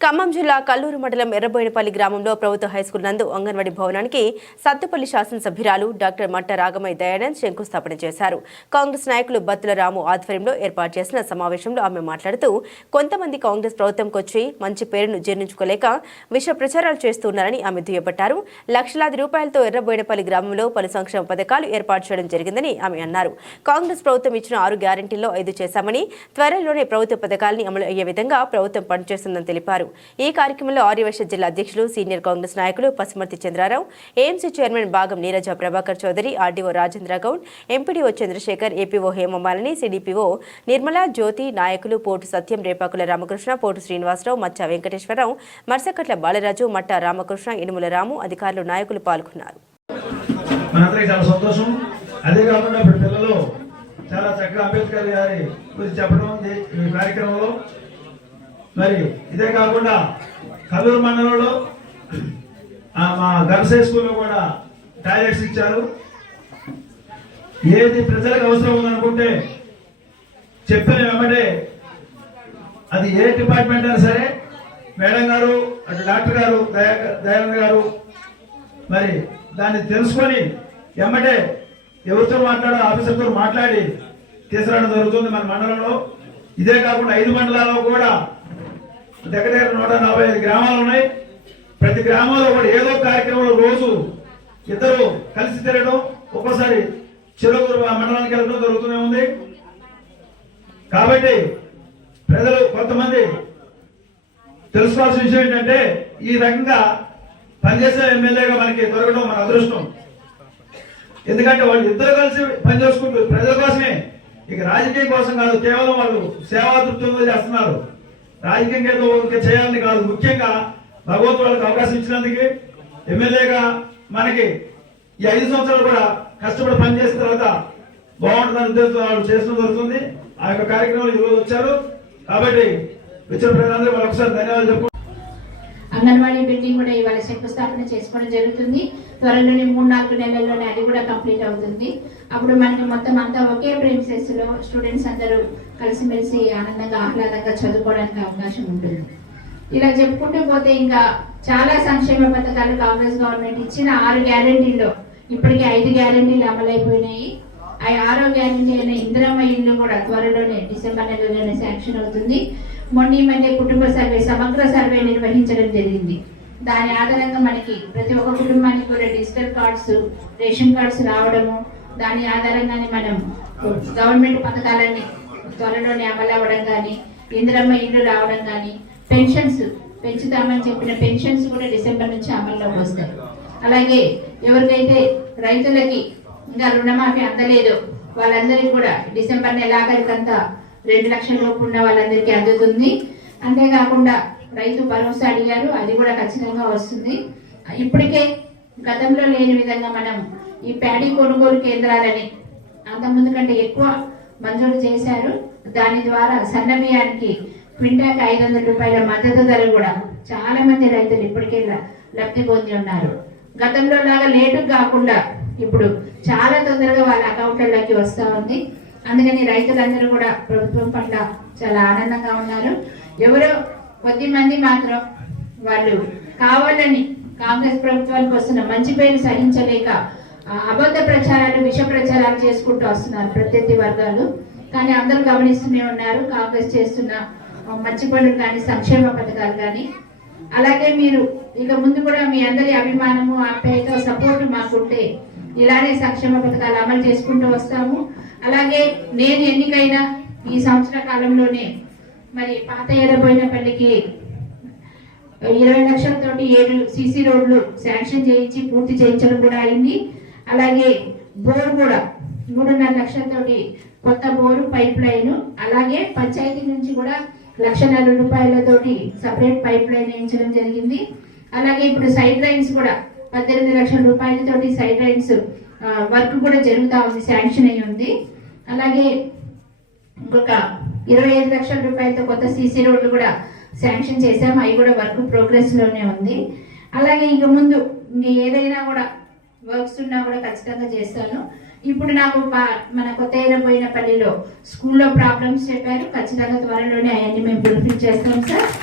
ఖమ్మం జిల్లా కల్లూరు మండలం ఎర్రబోయినపల్లి గ్రామంలో ప్రభుత్వ హైస్కూల్ నందు అంగన్వాడీ భవనానికి సత్తుపల్లి శాసనసభ్యురాలు డాక్టర్ మట్ట రాగమయ్య దయానంద్ శంకుస్థాపన చేశారు. కాంగ్రెస్ నాయకులు బత్తుల రాము ఆధ్వర్యంలో ఏర్పాటు చేసిన సమావేశంలో ఆమె మాట్లాడుతూ కొంతమంది కాంగ్రెస్ ప్రభుత్వంకొచ్చి మంచి పేరును జీర్ణించుకోలేక విష ప్రచారాలు చేస్తున్నారని ఆమె దుయ్యబట్టారు. లక్షలాది రూపాయలతో ఎర్రబోయినపల్లి గ్రామంలో పలు సంక్షేమ పథకాలు ఏర్పాటు చేయడం జరిగిందని ఆమె అన్నారు. కాంగ్రెస్ ప్రభుత్వం ఇచ్చిన 6 గ్యారెంటీల్లో 5 చేశామని, త్వరలోనే ప్రభుత్వ పథకాలని అమలు అయ్యే విధంగా ప్రభుత్వం పనిచేస్తుందని తెలిపారు. ఈ కార్యక్రమంలో ఆర్యవైశ్య జిల్లా అధ్యక్షులు సీనియర్ కాంగ్రెస్ నాయకులు పసుమర్తి చంద్రారావు, ఏఎంసీ చైర్మన్ భాగం Neeraja Prabhakar Chowdary, RDO Rajendra Goud, MPDO Chandrasekhar, APO Hemamalini, CDPO Nirmala Jyothi, నాయకులు పోటు సత్యం, రేపాకుల రామకృష్ణ, పోటు శ్రీనివాసరావు, మచ్చ వెంకటేశ్వరరావు, మర్సకట్ల బాలరాజు, మట్ట రామకృష్ణ, ఇనుముల రాము, అధికారులు, నాయకులు పాల్గొన్నారు. చాలా చక్కగా అంబేద్కర్ గారి గురించి చెప్పడం ఈ కార్యక్రమంలో. మరి ఇదే కాకుండా కల్లూరు మండలంలో మా గర్ల్స్ హై స్కూల్లో కూడా టాయిలెట్స్ ఇచ్చారు. ఏది ప్రజలకు అవసరం ఉందనుకుంటే చెప్పిన వెంబడే అది ఏ డిపార్ట్మెంట్ అయినా సరే మేడం గారు, అటు డాక్టర్ గారు, దయానంద్ గారు మరి దాన్ని తెలుసుకొని వెంబడే ఎవరితో మాట్లాడో ఆఫీసర్తో మాట్లాడి తీసుకురావడం జరుగుతుంది మన మండలంలో. ఇదే కాకుండా 5 మండలాల్లో కూడా దగ్గర 145 గ్రామాలు ఉన్నాయి. ప్రతి గ్రామంలో కూడా ఏదో కార్యక్రమంలో రోజు ఇద్దరు కలిసి తిరగడం, ఒక్కోసారి చెరువురు మండలానికి వెళ్ళడం జరుగుతూనే ఉంది. కాబట్టి ప్రజలు కొంతమంది తెలుసుకోవాల్సిన విషయం ఏంటంటే ఈ రకంగా పనిచేసే ఎమ్మెల్యేగా మనకి దొరకడం మన అదృష్టం. ఎందుకంటే వాళ్ళు ఇద్దరు కలిసి పనిచేసుకుంటూ ప్రజల కోసమే, ఇక రాజకీయం కోసం కాదు, కేవలం వాళ్ళు సేవా దృష్టితో చేస్తున్నారు. రాజకీయంగా ఏదో చేయాలని కాదు, ముఖ్యంగా భగవంతుడు వాళ్ళకి అవకాశం ఇచ్చినందుకు ఎమ్మెల్యేగా మనకి ఈ 5 సంవత్సరాలు కూడా కష్టపడి పనిచేసిన తర్వాత బాగుంటుందని ఉద్దేశంతో వాళ్ళు చేసిన జరుగుతుంది. ఆ యొక్క కార్యక్రమాలు ఈరోజు వచ్చారు. కాబట్టి వచ్చిన ప్రజలందరూ ఒకసారి ధన్యవాదాలు చెప్పు. అంగన్వాడీ బిల్డింగ్ కూడా ఇవాళ శంకుస్థాపన చేసుకోవడం జరుగుతుంది. త్వరలోనే 3-4 నెలల్లోనే అది కూడా కంప్లీట్ అవుతుంది. అప్పుడు మనకి మొత్తం అంతా ఒకే ప్రిన్సెస్ లో స్టూడెంట్స్ అందరూ కలిసిమెలిసి ఆనందంగా ఆహ్లాదంగా చదువుకోవడానికి అవకాశం ఉంటుంది. ఇలా చెప్పుకుంటూ పోతే ఇంకా చాలా సంక్షేమ పథకాలు కాంగ్రెస్ గవర్నమెంట్ ఇచ్చిన 6 గ్యారెంటీల్లో ఇప్పటికే 5 గ్యారెంటీలు అమలైపోయినాయి. ఆ 6వ గ్యారెంటీ అయిన ఇందిరమ్మ ఇల్లు కూడా త్వరలోనే డిసెంబర్ నెలలోనే శాంక్షన్ అవుతుంది. మొన్న కుటుంబ సర్వే, సమగ్ర సర్వే నిర్వహించడం జరిగింది. దాని ఆధారంగా మనకి ప్రతి ఒక్క కుటుంబానికి కూడా డిజిటల్ కార్డ్స్, రేషన్ కార్డ్స్ రావడము, దాని ఆధారంగానే మనం గవర్నమెంట్ పథకాలన్నీ త్వరలోనే అమలు అవ్వడం కానీ, ఇందిరమ్మ ఇల్లు రావడం కానీ, పెన్షన్స్ పెంచుతామని చెప్పిన పెన్షన్స్ కూడా డిసెంబర్ నుంచి అమల్లోకి వస్తాయి. అలాగే ఎవరికైతే రైతులకి ఇంకా రుణమాఫీ అందలేదో వాళ్ళందరికీ కూడా డిసెంబర్ నెలాఖరికంతా 2 లక్షల లోపు ఉన్న వాళ్ళందరికీ అందుతుంది. అంతేకాకుండా రైతు భరోసా అడిగారు, అది కూడా ఖచ్చితంగా వస్తుంది. ఇప్పటికే గతంలో లేని విధంగా మనం ఈ ప్యాడీ కొనుగోలు కేంద్రాలని అంతకుముందు కంటే ఎక్కువ మంజూరు చేశారు. దాని ద్వారా సన్న బియ్యానికి క్వింటాకి 500 రూపాయల మద్దతు ధర కూడా చాలా మంది రైతులు ఇప్పటికే లబ్ధి పొంది ఉన్నారు. గతంలో లాగా లేటు కాకుండా ఇప్పుడు చాలా తొందరగా వాళ్ళ అకౌంట్లలోకి వస్తూ ఉంది. అందుకని రైతులందరూ కూడా ప్రభుత్వం పట్ల చాలా ఆనందంగా ఉన్నారు. ఎవరో కొద్ది మంది మాత్రం వాళ్ళు కావాలని కాంగ్రెస్ ప్రభుత్వానికి వస్తున్న మంచి పేరు సహించలేక అబద్ధ ప్రచారాలు, విష ప్రచారాలు చేసుకుంటూ వస్తున్నారు ప్రత్యర్థి వర్గాలు. కానీ అందరూ గమనిస్తూనే ఉన్నారు కాంగ్రెస్ చేస్తున్న మంచి పనులు కానీ, సంక్షేమ పథకాలు కానీ. అలాగే మీరు ఇక ముందు కూడా మీ అందరి అభిమానము, ఆప్యాయత, సపోర్ట్ మాకుంటే ఇలానే సంక్షేమ పథకాలు అమలు చేసుకుంటూ వస్తాము. అలాగే నేను ఎన్నికైనా ఈ సంవత్సర కాలంలోనే మరి పాత ఎర్రబోయినపల్లికి 20 లక్షలతోటి 7 సీసీ రోడ్లు శాంక్షన్ చేయించి పూర్తి చేయించడం కూడా అయింది. అలాగే బోర్ కూడా 3.5 లక్షలతోటి కొత్త బోరు, పైప్ లైన్, అలాగే పంచాయతీ నుంచి కూడా 1,40,000 రూపాయలతోటి సపరేట్ పైప్ లైన్ వేయించడం జరిగింది. అలాగే ఇప్పుడు సైడ్ లైన్స్ కూడా 18 లక్షల రూపాయలతోటి సైడ్ లైన్స్ వర్క్ కూడా జరుగుతూ ఉంది, శాంక్షన్ అయి ఉంది. అలాగే ఇంకొక 25 లక్షల రూపాయలతో కొత్త సీసీ రోడ్లు కూడా శాంక్షన్ చేశాము, అవి కూడా వర్క్ ప్రోగ్రెస్ లోనే ఉంది. అలాగే ఇక ముందు ఏదైనా కూడా వర్క్స్ ఉన్నా కూడా ఖచ్చితంగా చేస్తాను. ఇప్పుడు నాకు మన కొత్త ఎర్రబోయినపల్లిలో స్కూల్లో ప్రాబ్లమ్స్ చెప్పారు, ఖచ్చితంగా త్వరలోనే అవన్నీ మేము ఫుల్ఫిల్ చేస్తాం సార్.